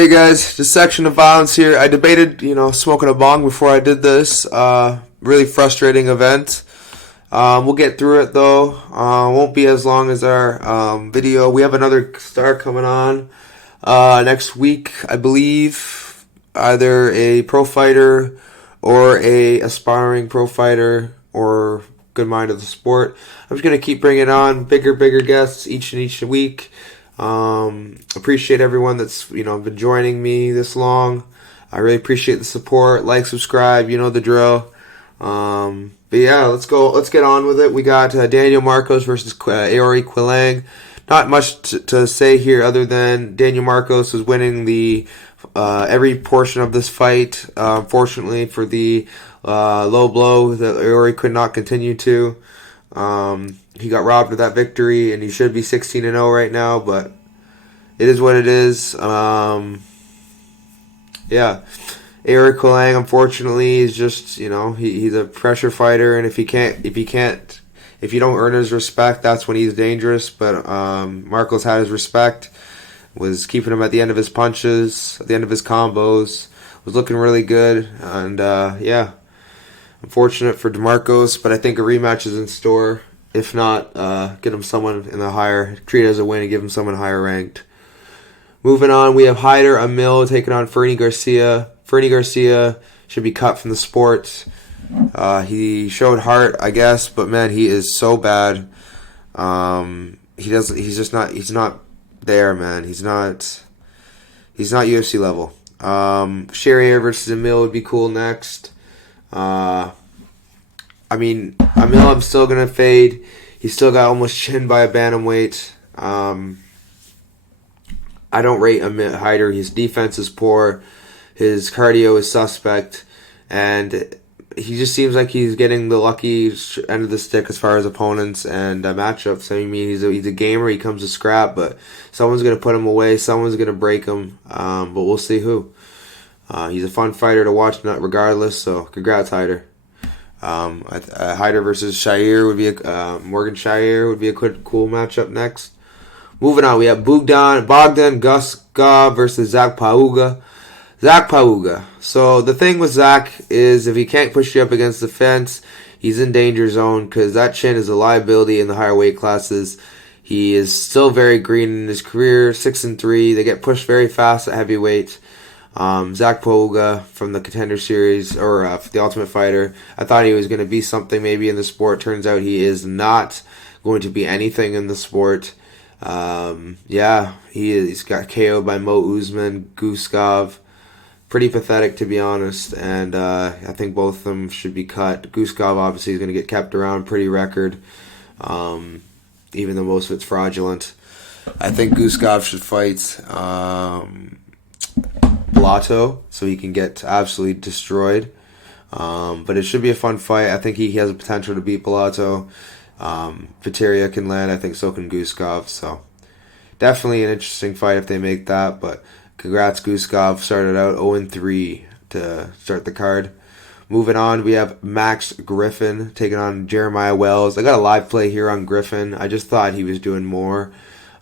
Hey guys, Dissection of Violence here. I debated, smoking a bong before I did this. Really frustrating event. We'll get through it though. Won't be as long as our video. We have another star coming on next week, I believe. Either a pro fighter or a aspiring pro fighter or good mind of the sport. I'm just gonna keep bringing on bigger guests each week. Appreciate everyone that's been joining me this long. I really appreciate the support. Like, subscribe, you know the drill. But yeah, let's get on with it. We got Daniel Marcos versus Aori Quilang. Not much to say here other than Daniel Marcos is winning the every portion of this fight. Fortunately for the low blow that Aori could not continue to. He got robbed of that victory, and he should be 16-0 right now, but it is what it is. Yeah. Eric Quilang, unfortunately, is just, he's a pressure fighter, and if you don't earn his respect, that's when he's dangerous. But Marcos had his respect, was keeping him at the end of his punches, at the end of his combos, was looking really good, and yeah, unfortunate for DeMarcos, but I think a rematch is in store. If not, get him someone in the higher, treat it as a win and give him someone higher ranked. Moving on, we have Hyder Amil taking on Fernie Garcia. Fernie Garcia should be cut from the sport. He showed heart, I guess, but man, he is so bad. He's not there, man. He's not UFC level. Sherrier versus Amil would be cool next. Amil, I'm still gonna fade. He still got almost chinned by a bantamweight. I don't rate Hyder. His defense is poor. His cardio is suspect, and he just seems like he's getting the lucky end of the stick as far as opponents and matchups. I mean, he's a gamer. He comes to scrap, but someone's gonna put him away. Someone's gonna break him. But we'll see who. He's a fun fighter to watch, not regardless. So, congrats, Hyder. Hyder versus Shire would be Morgan Shire would be a cool matchup next. Moving on, we have Bogdan Guskov versus Zach Pauga. Zach Pauga. So the thing with Zach is if he can't push you up against the fence, he's in danger zone because that chin is a liability in the higher weight classes. He is still very green in his career, 6-3. They get pushed very fast at heavyweight. Zach Pauga from the Contender Series or the Ultimate Fighter. I thought he was going to be something maybe in the sport. Turns out he is not going to be anything in the sport. He's got KO'd by Mo Usman, Guskov. Pretty pathetic, to be honest, and I think both of them should be cut. Guskov obviously is going to get kept around, pretty record, even though most of it's fraudulent. I think Guskov should fight Pilato so he can get absolutely destroyed. But it should be a fun fight. I think he has the potential to beat Pilato. Potieria can land. I think so can Guskov. So definitely an interesting fight if they make that. But congrats, Guskov. Started out 0-3 to start the card. Moving on, we have Max Griffin taking on Jeremiah Wells. I got a live play here on Griffin. I just thought he was doing more.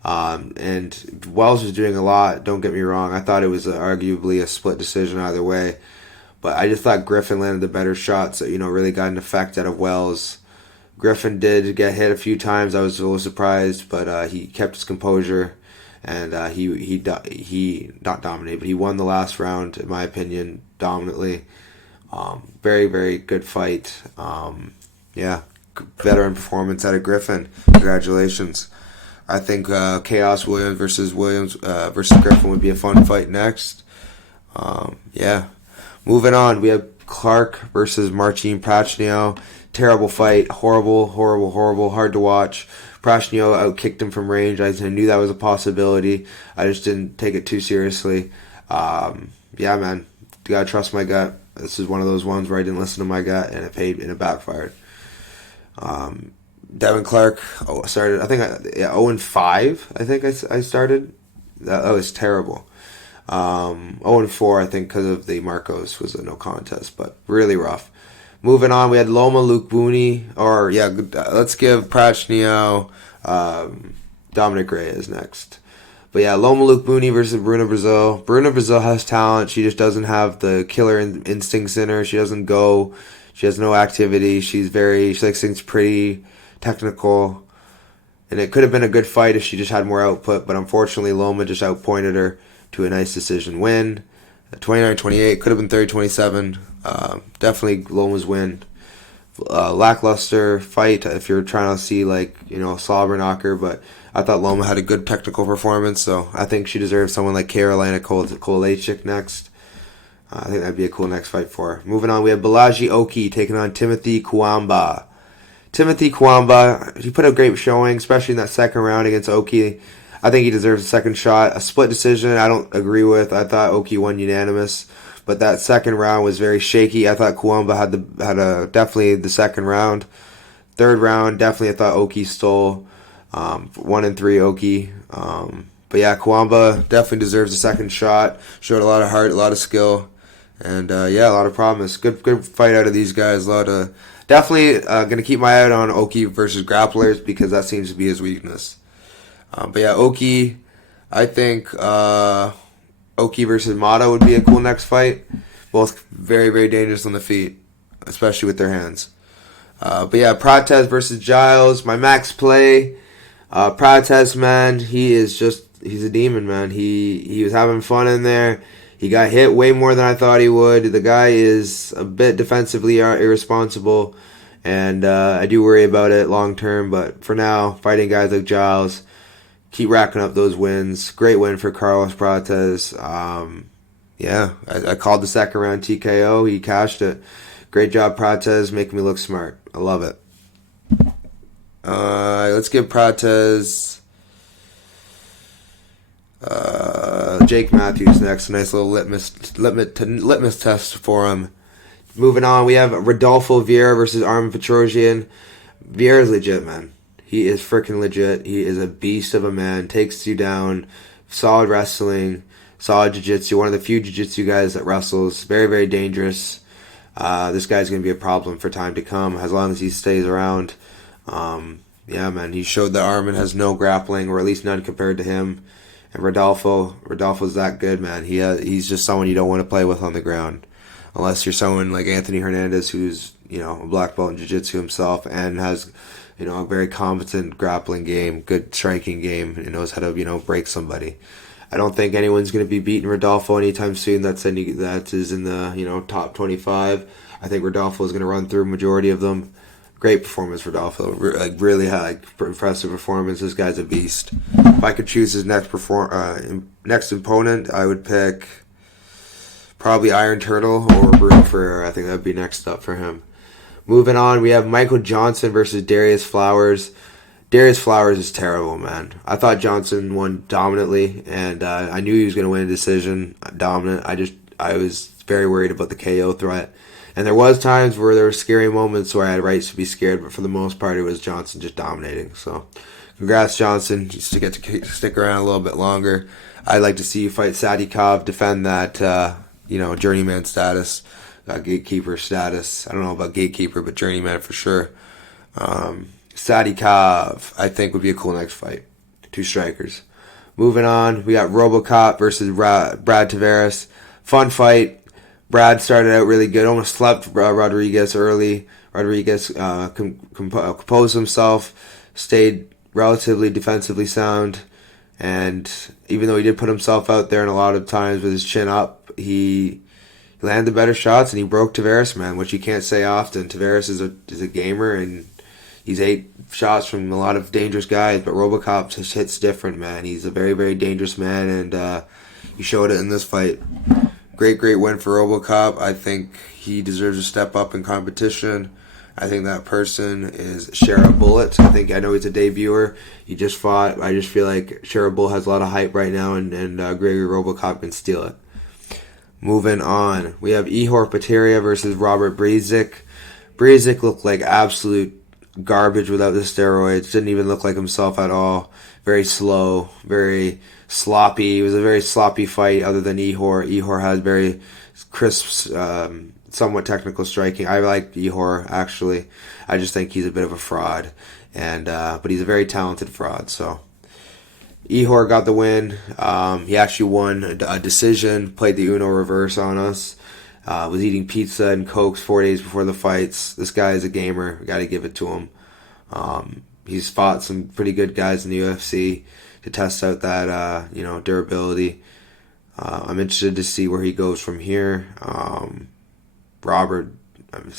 And Wells was doing a lot, don't get me wrong. I thought it was arguably a split decision either way. But I just thought Griffin landed the better shots that, really got an effect out of Wells. Griffin did get hit a few times. I was a little surprised, but he kept his composure. And he not dominated, but he won the last round, in my opinion, dominantly. Very, very good fight. Veteran performance out of Griffin. Congratulations. I think Chaos Williams versus Griffin would be a fun fight next. Moving on, we have Clark versus Marcin Prachnio. Terrible fight. Horrible, hard to watch. Prachnio outkicked him from range. I knew that was a possibility. I just didn't take it too seriously. Man, you gotta trust my gut. This is one of those ones where I didn't listen to my gut and it backfired. Devin Clark started, 0-5. I think I started. That was terrible. 0-4, I think, because of the Marcos was a no contest, but really rough. Moving on, we had Loma Lukbuni, let's give Prachnio Dominic Reyes next. But yeah, Loma Luke Mooney versus Bruna Brazil. Bruna Brazil has talent. She just doesn't have the killer instincts in her. She doesn't go. She has no activity. She likes things pretty technical. And it could have been a good fight if she just had more output. But unfortunately, Loma just outpointed her to a nice decision win. 29-28. Could have been 30-27. Definitely Loma's win. Lackluster fight if you're trying to see a slobber knocker, but I thought Loma had a good technical performance, so I think she deserves someone like Carolina Kolachik next. I think that'd be a cool next fight for her. Moving on, we have Balaji Oki taking on Timothy Kwamba. Timothy Kwamba, he put a great showing, especially in that second round against Oki. I think he deserves a second shot. A split decision, I don't agree with. I thought Oki won unanimous. But that second round was very shaky. I thought Kwamba had definitely the second round. Third round, definitely I thought Oki stole. 1-3 Oki. But yeah, Kwamba definitely deserves a second shot. Showed a lot of heart, a lot of skill, and a lot of promise. Good fight out of these guys. Definitely gonna keep my eye on Oki versus grapplers because that seems to be his weakness. But yeah, Oki, I think. Oki versus Mata would be a cool next fight. Both very, very dangerous on the feet, especially with their hands. But yeah, Prates versus Giles. My max play. Prates, man, he's a demon, man. He was having fun in there. He got hit way more than I thought he would. The guy is a bit defensively irresponsible, and I do worry about it long term. But for now, fighting guys like Giles, keep racking up those wins. Great win for Carlos Prates. I called the second round TKO. He cashed it. Great job, Prates, making me look smart. I love it. Let's give Prates Jake Matthews next. A nice little litmus test for him. Moving on, we have Rodolfo Vieira versus Armin Petrosian. Vieira's legit, man. He is freaking legit. He is a beast of a man. Takes you down. Solid wrestling. Solid jiu-jitsu. One of the few jiu-jitsu guys that wrestles. Very, very dangerous. This guy's going to be a problem for time to come as long as he stays around. Man. He showed that Armin has no grappling, or at least none compared to him. And Rodolfo's that good, man. He's just someone you don't want to play with on the ground. Unless you're someone like Anthony Hernandez, who's, a black belt in jiu-jitsu himself and has a very competent grappling game, good striking game, and knows how to, break somebody. I don't think anyone's going to be beating Rodolfo anytime soon. That is in the, top 25. I think Rodolfo is going to run through a majority of them. Great performance, Rodolfo. Really impressive performance. This guy's a beast. If I could choose his next opponent, I would pick probably Iron Turtle or Bruno Ferreira. I think that would be next up for him. Moving on, we have Michael Johnson versus Darius Flowers. Darius Flowers is terrible, man. I thought Johnson won dominantly, and I knew he was going to win a decision dominant. I was very worried about the KO threat. And there was times where there were scary moments where I had rights to be scared, but for the most part, it was Johnson just dominating. So, congrats, Johnson. Just to get to stick around a little bit longer. I'd like to see you fight Sadikov, defend that, journeyman status. Gatekeeper status. I don't know about gatekeeper, but journeyman for sure. Sadikov, I think, would be a cool next fight. Two strikers. Moving on, we got Robocop versus Brad Tavares. Fun fight. Brad started out really good. Almost slept Rodriguez early. Rodriguez composed himself. Stayed relatively defensively sound. And even though he did put himself out there and a lot of times with his chin up, he landed the better shots, and he broke Tavares, man, which you can't say often. Tavares is a gamer, and he's 8 shots from a lot of dangerous guys, but Robocop just hits different, man. He's a very, very dangerous man, and he showed it in this fight. Great win for Robocop. I think he deserves a step up in competition. I think that person is Shara Bullet. I know he's a debuter. He just fought. I just feel like Shara Bullet has a lot of hype right now, and Gregory Robocop can steal it. Moving on, we have Ihor Potieria versus Robert Bryczek. Bryczek looked like absolute garbage without the steroids. Didn't even look like himself at all. Very slow, very sloppy. It was a very sloppy fight other than Ihor. Ihor had very crisp, somewhat technical striking. I like Ihor, actually. I just think he's a bit of a fraud. But he's a very talented fraud. So, Ihor got the win. He actually won a decision, played the Uno reverse on us. Was eating pizza and Cokes 4 days before the fights. This guy is a gamer. We got to give it to him. He's fought some pretty good guys in the UFC to test out that durability. I'm interested to see where he goes from here. Robert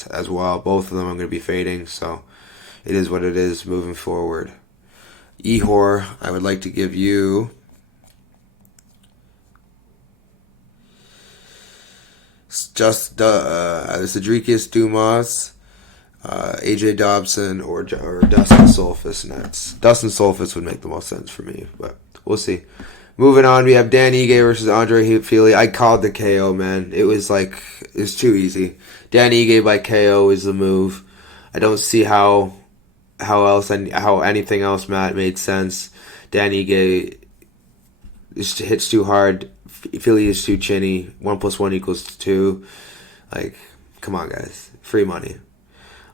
as well. Both of them I'm going to be fading, so it is what it is moving forward. Ihor, I would like to give you just Cedricus Dumas, AJ Dobson, or Dustin Solfus next. Dustin Solfus would make the most sense for me, but we'll see. Moving on, we have Dan Ige versus Andre Fili. I called the KO, man. It was too easy. Dan Ige by KO is the move. I don't see how anything else made sense. Dan Ige hits too hard. Fili is too chinny. 1 + 1 = 2. Come on, guys. Free money.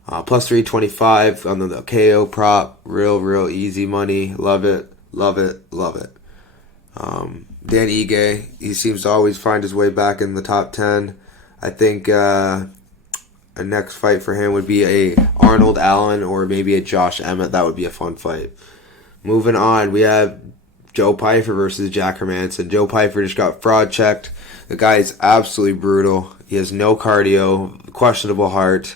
Plus 325 on the KO prop. Real easy money. Love it. Dan Ige, he seems to always find his way back in the top 10. I think a next fight for him would be a Arnold Allen or maybe a Josh Emmett. That would be a fun fight. Moving on, we have Joe Pyfer versus Jack Hermansson. Joe Pyfer just got fraud checked. The guy is absolutely brutal. He has no cardio, questionable heart.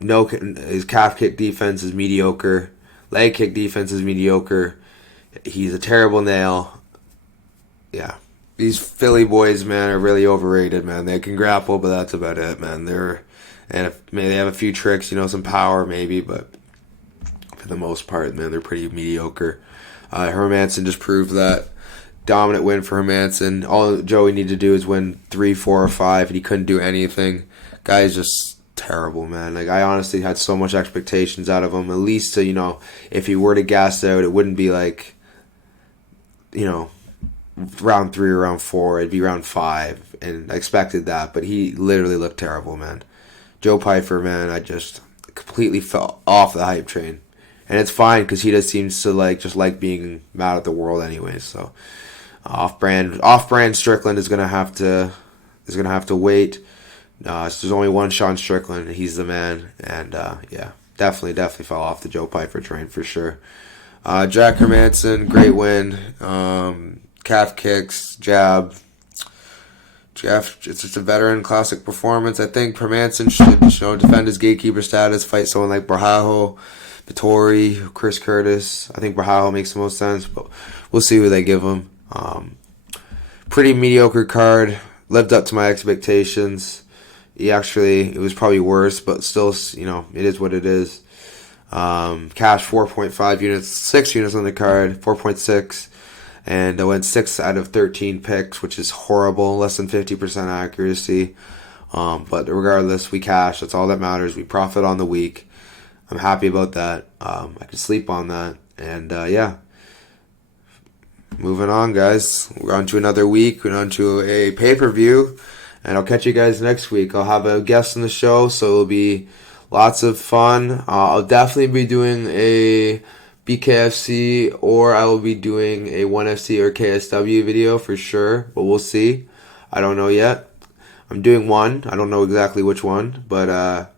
His calf kick defense is mediocre. Leg kick defense is mediocre. He's a terrible nail. Yeah. These Philly boys, man, are really overrated, man. They can grapple, but that's about it, man. Maybe they have a few tricks, some power maybe, but for the most part, man, they're pretty mediocre. Hermansson just proved that. Dominant win for Hermansson. All Joey needed to do is win 3, 4, or 5, and he couldn't do anything. Guy's just terrible, man. I honestly had so much expectations out of him. At least to, if he were to gas out, it wouldn't be round 3 or round 4. It'd be round 5, and I expected that, but he literally looked terrible, man. Joe Pyfer, man, I just completely fell off the hype train. And it's fine because he just seems to just like being mad at the world anyway. So off-brand Strickland is gonna have to wait. There's only one Sean Strickland. He's the man, and definitely fell off the Joe Pyfer train for sure. Jack Hermansson, great win. Calf kicks, jab. It's just a veteran classic performance. I think Hermansson should defend his gatekeeper status, fight someone like Brahajo, Vittori, Chris Curtis. I think Brahajo makes the most sense, but we'll see who they give him. Pretty mediocre card. Lived up to my expectations. It was probably worse, but still, it is what it is. Cash 4.5 units, 6 units on the card, 4.6. And I went 6 out of 13 picks, which is horrible, less than 50% accuracy. But regardless, we cash. That's all that matters. We profit on the week. I'm happy about that. I can sleep on that. And moving on, guys. We're on to another week. We're on to a pay-per-view. And I'll catch you guys next week. I'll have a guest on the show, so it'll be lots of fun. I'll definitely be doing a BKFC, or I will be doing a 1FC or KSW video for sure, but we'll see. I don't know yet. I'm doing one. I don't know exactly which one, but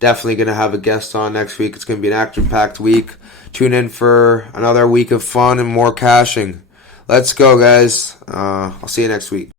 definitely going to have a guest on next week. It's going to be an action-packed week. Tune in for another week of fun and more cashing. Let's go, guys. I'll see you next week.